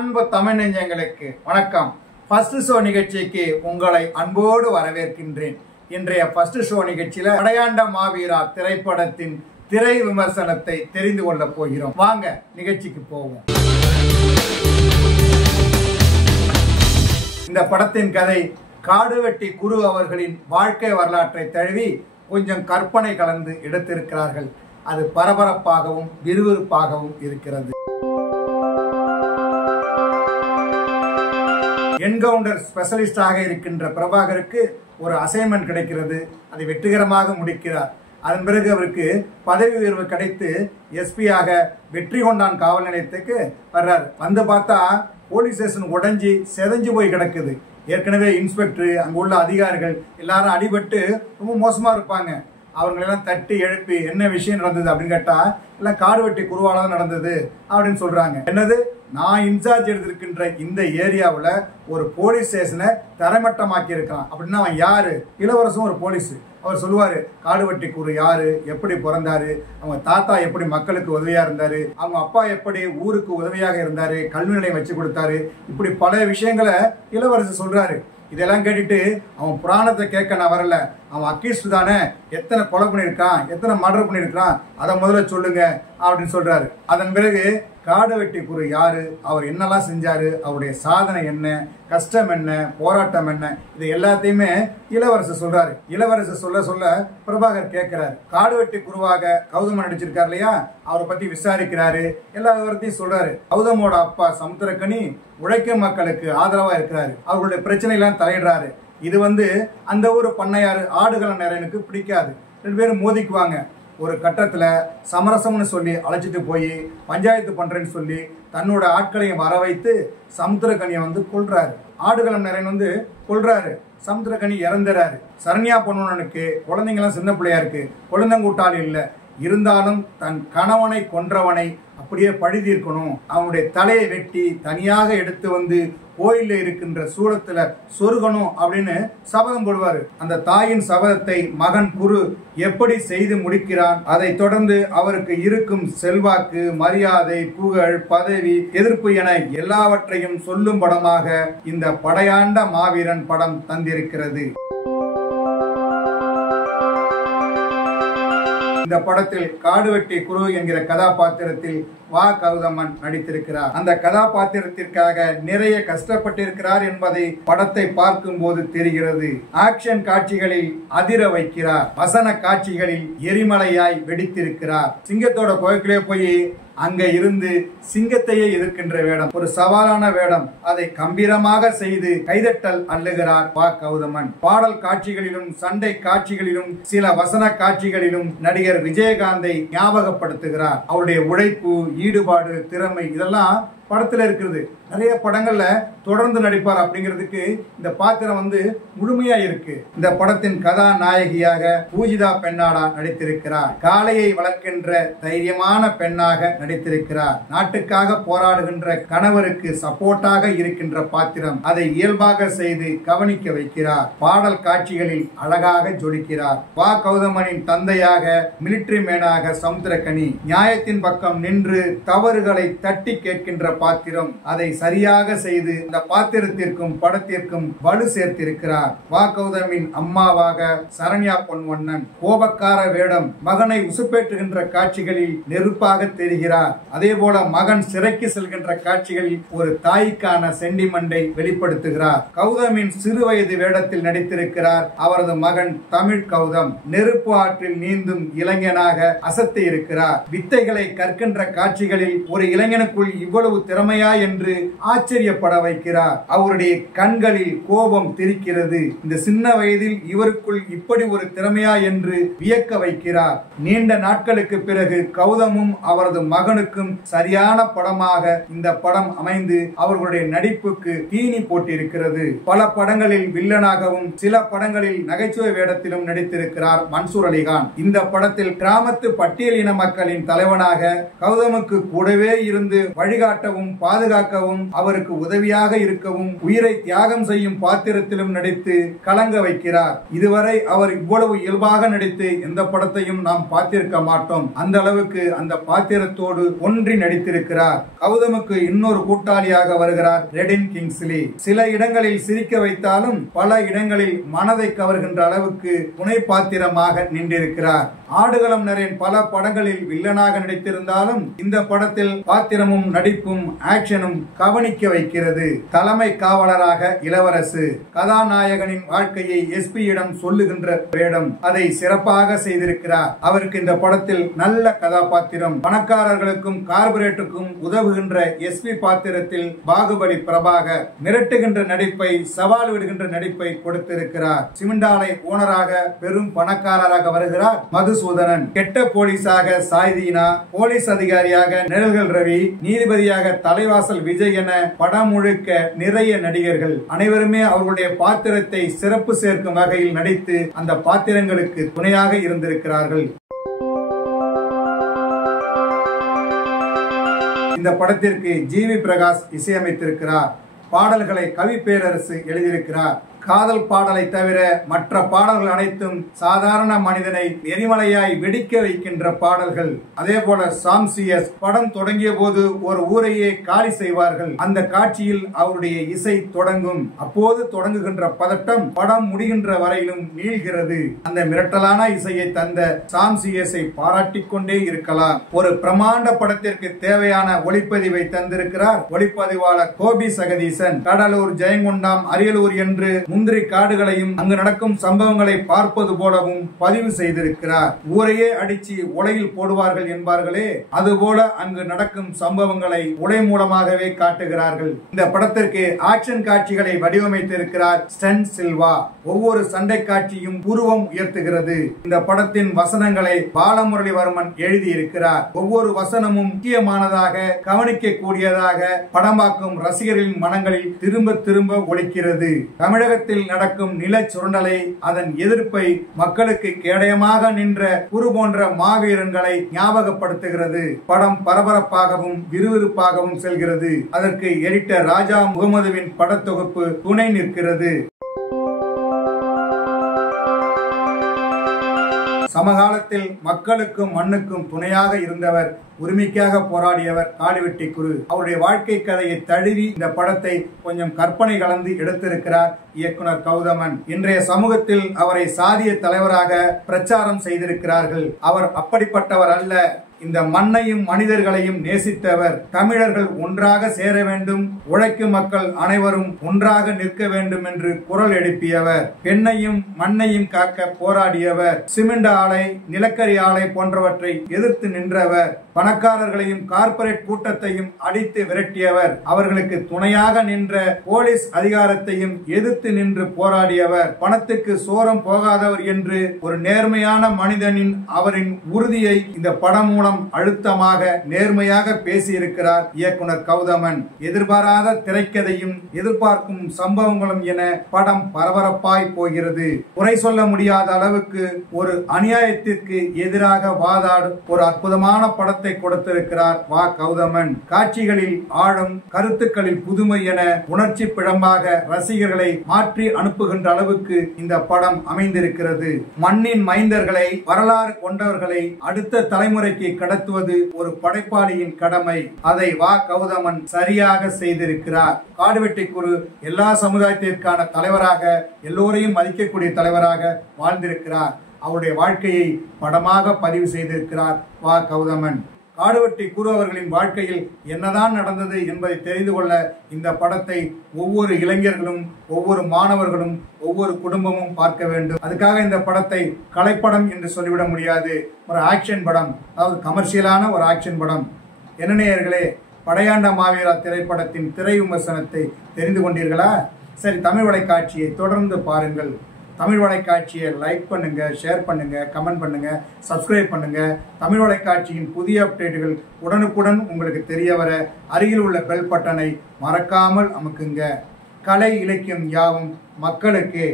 அன்பு தமிழ் நெஞ்சங்களுக்கு வணக்கம். ஃபர்ஸ்ட் ஷோ நிகழ்ச்சிக்கு உங்களை அன்போடு வரவேற்கின்றேன். இன்றைய ஃபர்ஸ்ட் ஷோ நிகழ்ச்சியில படையாண்ட மாவீரா திரைப்படத்தின் திரை விமர்சனத்தை தெரிந்து கொள்ள போகிறோம். வாங்க நிகழ்ச்சிக்கு போவோம். இந்த படத்தின் கதை காடுவெட்டி குரு அவர்களின் வாழ்க்கை வரலாற்றை தழுவி கொஞ்சம் கற்பனை கலந்து எடுத்திருக்கிறார்கள். அது பரபரப்பாகவும் விறுவிறுப்பாகவும் இருக்கிறது. என்கவுண்டர் ஸ்பெஷலிஸ்டாக இருக்கின்ற பிரபாகருக்கு ஒரு அசைன்மெண்ட் கிடைக்கிறது. அதை வெற்றிகரமாக முடிக்கிறார். அதன் பிறகு அவருக்கு பதவி உயர்வு கிடைத்து எஸ்பியாக வெற்றி கொண்டான் காவல் நிலையத்துக்கு வர்றாரு. வந்து பார்த்தா போலீஸ் ஸ்டேஷன் உடைஞ்சி செதஞ்சு போய் கிடக்குது. ஏற்கனவே இன்ஸ்பெக்டர், அங்க உள்ள அதிகாரிகள் எல்லாரும் அடிபட்டு ரொம்ப மோசமா இருப்பாங்க. அவங்களெல்லாம் தட்டி எழுப்பி என்ன விஷயம் நடந்தது அப்படின்னு கேட்டா எல்லாம் காடுவெட்டி குருவால தான் நடந்தது அப்படின்னு சொல்றாங்க. என்னது, நான் இன்சார்ஜ் எடுத்திருக்கின்ற இந்த ஏரியாவில் ஒரு போலீஸ் ஸ்டேஷனை தரைமட்டமாக்கி இருக்கான் அப்படின்னா அவன் யாரு? இளவரசும் ஒரு போலீஸ். அவர் சொல்லுவாரு காடுவெட்டி குரு யாரு, எப்படி பிறந்தாரு, அவங்க தாத்தா எப்படி மக்களுக்கு உதவியா இருந்தாரு, அவங்க அப்பா எப்படி ஊருக்கு உதவியாக இருந்தாரு, கல்வி நிலையம் வச்சு கொடுத்தாரு, இப்படி பல விஷயங்களை இளவரசு சொல்றாரு. இதெல்லாம் கேட்டுட்டு அவன் புராணத்தை கேட்க நான் வரல, அவன் அக்கீஸ்ட் தானே, எத்தனை கொலை பண்ணியிருக்கான், எத்தனை மர்டர் பண்ணியிருக்கான், அதை முதல்ல சொல்லுங்க அப்படின்னு சொல்றாரு. அதன் பிறகு காடுவெட்டி குரு யாரு, அவர் என்னெல்லாம் செஞ்சாரு, அவருடைய சாதனை என்ன, கஷ்டம் என்ன, போராட்டம் என்ன, இது எல்லாத்தையுமே இளவரசர் சொல்றாரு. இளவரசர் சொல்ல சொல்ல பிரபாகர் கேட்கிறாரு. காடுவெட்டி குருவாக கௌதமன் நடிச்சிருக்காரு இல்லையா, அவரை பத்தி விசாரிக்கிறாரு. எல்லா விவரத்தையும் சொல்றாரு. கௌதமோட அப்பா சமுத்திரக்கனி உழைக்கும் மக்களுக்கு ஆதரவா இருக்கிறாரு. அவர்களுடைய பிரச்சனை எல்லாம் தலையிடுறாரு. இது அந்த ஊர் பண்ணையாரு ஆடுகள நிறையனுக்கு பிடிக்காது. ரெண்டு பேரும் மோதிக்குவாங்க. ஒரு கட்டத்துல சமரசம்னு சொல்லி அழைச்சிட்டு போய் பஞ்சாயத்து பண்றேன்னு சொல்லி தன்னோட ஆட்களையும் வர வைத்து சமுத்திரக்கனியை கொல்றாரு. ஆடுகளம் நிறையன் கொல்றாரு. சமுத்திரக்கனி இறந்துறாரு. சரண்யா பொண்ணுனுக்கு குழந்தைங்களாம் சின்ன பிள்ளையா இருக்கு, குழந்தைங்கூட்டாளி இல்லை. இருந்தாலும் தன் கணவனை கொன்றவனை அப்படியே பழி தீர்க்கணும், அவனுடைய தலையை வெட்டி தனியாக எடுத்து கோயில இருக்கின்ற சூளத்துல சொருகணும் அப்படின்னு சபதம் போடுவாரு. அந்த தாயின் சபதத்தை மகன் குரு எப்படி செய்து முடிக்கிறான். அதை தொடர்ந்து அவருக்கு இருக்கும் செல்வாக்கு, மரியாதை, புகழ், பதவி, எதிர்ப்பு என எல்லாவற்றையும் சொல்லும் படமாக இந்த படையாண்ட மாவீரன் படம் தந்திருக்கிறது. இந்த படத்தில் காடுவெட்டி குரு என்கிற கதாபாத்திரத்தில் வா கௌதமன் நடித்திருக்கிறார். அந்த கதாபாத்திரத்திற்காக நிறைய கஷ்டப்பட்டிருக்கிறார் என்பதை படத்தை பார்க்கும் போது தெரிகிறது. ஆக்ஷன் காட்சிகளில் அதிர வைக்கிறார். வசன காட்சிகளில் எரிமலையாய் வெடித்திருக்கிறார். சிங்கத்தோட கோயிலே போய் அங்க இருந்து சிங்கத்தையே எதிர்க்கின்ற வேடம், ஒரு சவாலான வேடம். அதை கம்பீரமாக செய்து கைதட்டல் அள்ளுகிறார் வா கௌதமன். பாடல் காட்சிகளிலும் சண்டை காட்சிகளிலும் சில வசன காட்சிகளிலும் நடிகர் விஜயகாந்தை ஞாபகப்படுத்துகிறார். அவருடைய உழைப்பு, ஈடுபாடு, திறமை இதெல்லாம் படத்துல இருக்குது. நிறைய படங்கள்ல தொடர்ந்து நடிப்பார் அப்படிங்கிறதுக்கு இந்த பாத்திரம் முழுமையா இருக்கு. இந்த படத்தின் கதாநாயகியாக பூஜிதா பெண்ணாடா நடித்திருக்கிறார். காளையை வளர்க்கின்ற தைரியமான பெண்ணாக நடித்திருக்கிறார். நாட்டுக்காக போராடுகின்ற கணவருக்கு சப்போர்ட்டாக இருக்கின்ற பாத்திரம். அதை இயல்பாக செய்து கவனிக்க வைக்கிறார். பாடல் காட்சிகளில் அழகாக ஜொலிக்கிறார். வா கௌதமனின் தந்தையாக மிலிட்டரி மேனாக சமுத்திரக்கனி நியாயத்தின் பக்கம் நின்று தவறுகளை தட்டி கேட்கின்ற பாத்திரம். அதை சரியாக செய்து இந்த பாத்திரத்திற்கும் படத்திற்கும் வலு சேர்த்திருக்கிறார். வா கௌதமின் அம்மாவாக சரண்யா பொன்வண்ணன் கோபக்கார வேடம். மகனை உசுப்பேற்றுகின்ற காட்சிகளில் நெருப்பாக தெரிகிறார். அதே போல மகன் சிறைக்கு செல்கின்ற காட்சிகளில் ஒரு தாய்க்கான சென்டிமெண்டை வெளிப்படுத்துகிறார். கௌதமின் சிறு வயது வேடத்தில் நடித்திருக்கிறார் அவரது மகன் தமிழ் கௌதம். நெருப்பு ஆற்றில் நீந்தும் இளைஞனாக அசத்தி இருக்கிறார். வித்தைகளை கற்கின்ற காட்சிகளில் ஒரு இளைஞனுக்குள் இவ்வளவு திறமையா என்று ஆச்சரியப்பட வைக்கிறார். அவருடைய கண்களில் கோபம் திரிக்கிறது. இந்த சின்ன வயதில் இவருக்குள் இப்படி ஒரு திறமையா என்று வியக்க வைக்கிறார். நீண்ட நாட்களுக்கு பிறகு கௌதமும் அவரது மகனுக்கும் சரியான படமாக இந்த படம் அமைந்து அவர்களுடைய நடிப்புக்கு தீனி போட்டிருக்கிறது. பல படங்களில் வில்லனாகவும் சில படங்களில் நகைச்சுவை வேடத்திலும் நடித்திருக்கிறார் மன்சூர் அலிகான். இந்த படத்தில் கிராமத்து பட்டியலின மக்களின் தலைவனாக கௌதமுக்கு கூடவே இருந்து வழிகாட்டவும் வழிகாட்டவும் பாதுகாக்கவும் அவருக்கு உதவியாக இருக்கவும் உயிரை தியாகம் செய்யும் பாத்திரத்திலும் நடித்து கலங்க வைக்கிறார். இதுவரை அவர் இவ்வளவு இயல்பாக நடித்து எந்த படத்தையும் நாம் பார்த்திருக்க மாட்டோம். அந்த அளவுக்கு அந்த பாத்திரத்தோடு ஒன்றி நடித்திருக்கிறார். கௌதமுக்கு இன்னொரு கூட்டாளியாக வருகிறார் ரெடின் கிங்ஸ்லி. சில இடங்களில் சிரிக்க வைத்தாலும் பல இடங்களில் மனதை கவர்கின்ற அளவுக்கு துணை பாத்திரமாக நின்றிருக்கிறார். ஆடுகளம் நரேன் பல படங்களில் வில்லனாக நடித்திருந்தாலும் இந்த படத்தில் பாத்திரமும் நடிப்பும் ஆக்ஷனும் கவனிக்க வைக்கிறது. தலைமை காவலராக இளவரசு, கதாநாயகனின் வாழ்க்கையை எஸ்பியிடம் சொல்லுகின்ற வேடம், அதை சிறப்பாக செய்திருக்கிறார். அவருக்கு இந்த படத்தில் நல்ல கதாபாத்திரம். பணக்காரர்களுக்கும் கார்பரேட்டுக்கும் உதவுகின்ற எஸ்பி பாத்திரத்தில் பாகுபலி பிரபாகர் மிரட்டுகின்ற நடிப்பை, சவால் விடுகின்ற நடிப்பை கொடுத்திருக்கிறார். சிமெண்ட் ஆலை ஓனராக பெரும் பணக்காரராக வருகிறார் மதுசூதனன். கெட்ட போலீஸாக சாய்தீனா, போலீஸ் அதிகாரியாக நிழல்கள் ரவி, நீதிபதியாக தலைவாசல் விஜய் என படம் முழுக்க நிறைய நடிகர்கள் அனைவருமே அவர்களுடைய பாத்திரத்தை சிறப்பு சேர்க்கும் வகையில் நடித்து அந்த பாத்திரங்களுக்கு துணையாக இருந்திருக்கிறார்கள். இந்த படத்திற்கு ஜி.வி. பிரகாஷ் இசையமைத்திருக்கிறார். பாடல்களை கவி பேரரசு எழுதியிருக்கிறார். காதல் பாடலை தவிர மற்ற பாடல்கள் அனைத்தும் சாதாரண மனிதனை எரிமலையாய் வெடிக்க வைக்கின்ற பாடல்கள். அதே போல சாம்சியஸ் படம் தொடங்கிய போது ஒரு ஊரையே காலி செய்வார்கள். அந்த காட்சியில் அவருடைய இசை தொடங்கும். அப்போது தொடங்குகின்ற பதட்டம் படம் முடிகின்ற வரையிலும் நீள்கிறது. அந்த மிரட்டலான இசையை தந்த சாம்சியஸை பாராட்டிக் கொண்டே இருக்கலாம். ஒரு பிரமாண்ட படத்திற்கு தேவையான ஒளிப்பதிவை தந்திருக்கிறார் ஒளிப்பதிவாளர் கோபி சகதீசன். கடலூர், ஜெயங்கொண்டாம், அரியலூர் என்று முந்திரி காடுகளையும் அங்கு நடக்கும் சம்பவங்களை பார்ப்பது போலவும் பதிவு செய்திருக்கிறார். ஊரையே அடிச்சு உலையில் போடுவார்கள் என்பார்களே, அதுபோல அங்கு நடக்கும் சம்பவங்களை உலை மூலமாகவே காட்டுகிறார்கள். இந்த படத்திற்கு ஆக்ஷன் காட்சிகளை வடிவமைத்திருக்கிறார் ஸ்டன் சில்வா. ஒவ்வொரு சண்டை காட்சியும் உருவம் உயர்த்துகிறது. இந்த படத்தின் வசனங்களை பாலமுரளிவர்மன் எழுதியிருக்கிறார். ஒவ்வொரு வசனமும் முக்கியமானதாக, கவனிக்க கூடியதாக படமாக்கும் ரசிகர்களின் மனங்களில் திரும்ப திரும்ப ஒலிக்கிறது. தமிழக நடக்கும் நில சுரண்டலை, அதன் எதிர்ப்பை, மக்களுக்கு கேடயமாக நின்ற குரு போன்ற மாவீரன்களை ஞாபகப்படுத்துகிறது. படம் பரபரப்பாகவும் விறுவிறுப்பாகவும் செல்கிறது. அதற்கு எடிட்டர் ராஜா முகமதுவின் படத்தொகுப்பு துணை நிற்கிறது. சமகாலத்தில் மக்களுக்கும் மண்ணுக்கும் துணையாக இருந்தவர், உரிமைக்காக போராடியவர் காடுவெட்டி குரு. அவருடைய வாழ்க்கை கதையை தழுவி இந்த படத்தை கொஞ்சம் கற்பனை கலந்து எடுத்திருக்கிறார் இயக்குனர் கௌதமன். இன்றைய சமூகத்தில் அவரை சாதிய தலைவராக பிரச்சாரம் செய்திருக்கிறார்கள். அவர் அப்படிப்பட்டவர் அல்ல. இந்த மண்ணையும் மனிதர்களையும் நேசித்தவர். தமிழர்கள் ஒன்றாக சேர வேண்டும், உழைக்கும் மக்கள் அனைவரும் ஒன்றாக நிற்க வேண்டும் என்று குரல் எழுப்பியவர். பெண்ணையும் மண்ணையும் காக்க போராடியவர். சிமெண்ட் ஆலை, நிலக்கரி ஆலை போன்றவற்றை எதிர்த்து நின்றவர். பணக்காரர்களையும் கார்ப்பரேட் கூட்டத்தையும் அடித்து விரட்டியவர். அவர்களுக்கு துணையாக நின்ற போலீஸ் அதிகாரத்தையும் எதிர்த்து நின்று போராடியவர். பணத்துக்கு சோரம் போகாதவர் என்று ஒரு நேர்மையான மனிதனின் அவரின் உறுதியை இந்த படம் மூலம் அழுத்தமாக நேர்மையாக பேசியிருக்கிறார் இயக்குனர் கௌதமன். எதிர்பாராத திரைக்கதையும் எதிர்பார்க்கும் சம்பவங்களும் என படம் பரபரப்பாய் போகிறது. குறை சொல்ல முடியாத அளவுக்கு ஒரு அநியாயத்திற்கு எதிராக வாதாடும் ஒரு அற்புதமான படத்தை கொடுத்திருக்கிறார் வா கௌதமன். காட்சிகளில் ஆழம், கருத்துக்களில் புதுமை என உணர்ச்சி பிழம்பாக ரசிகர்களை மாற்றி அனுப்புகின்ற அளவுக்கு இந்த படம் அமைந்திருக்கிறது. மண்ணின் மைந்தர்களை, வரலாறு கொண்டவர்களை அடுத்த தலைமுறைக்கு கடத்துவது ஒரு படைப்பாளியின் கடமை. அதை வா கௌதமன் சரியாக செய்திருக்கிறார். காடுவெட்டி குரு எல்லா சமுதாயத்திற்கான தலைவராக, எல்லோரையும் மதிக்கக்கூடிய தலைவராக வாழ்ந்திருக்கிறார். அவருடைய வாழ்க்கையை படமாக பதிவு செய்திருக்கிறார் வா கௌதமன். காடுவெட்டி குரு அவர்களின் வாழ்க்கையில் என்னதான் நடந்தது என்பதை தெரிந்து கொள்ள இந்த படத்தை ஒவ்வொரு இளைஞர்களும், ஒவ்வொரு மாணவர்களும், ஒவ்வொரு குடும்பமும் பார்க்க வேண்டும். அதுக்காக இந்த படத்தை கலைப்படம் என்று சொல்லிவிட முடியாது. ஒரு ஆக்ஷன் படம், அதாவது கமர்ஷியலான ஒரு ஆக்ஷன் படம். என்ன நேயர்களே, படையாண்ட மாவீரா திரைப்படத்தின் திரை விமர்சனத்தை தெரிந்து கொண்டீர்களா? சரி, தமிழ் வலைக்காட்சியை தொடர்ந்து பாருங்கள். தமிழ் வலைக்காட்சியை லைக் பண்ணுங்க, ஷேர் பண்ணுங்க, கமெண்ட் பண்ணுங்க, சப்ஸ்கிரைப் பண்ணுங்க. தமிழ் வலைக்காட்சியின் புதிய அப்டேட்டுகள் உடனுக்குடன் உங்களுக்கு தெரிய வர அருகில் உள்ள பெல் பட்டனை மறக்காமல் அமுக்குங்க. கலை இலக்கியம் யாவும் மக்களுக்கே.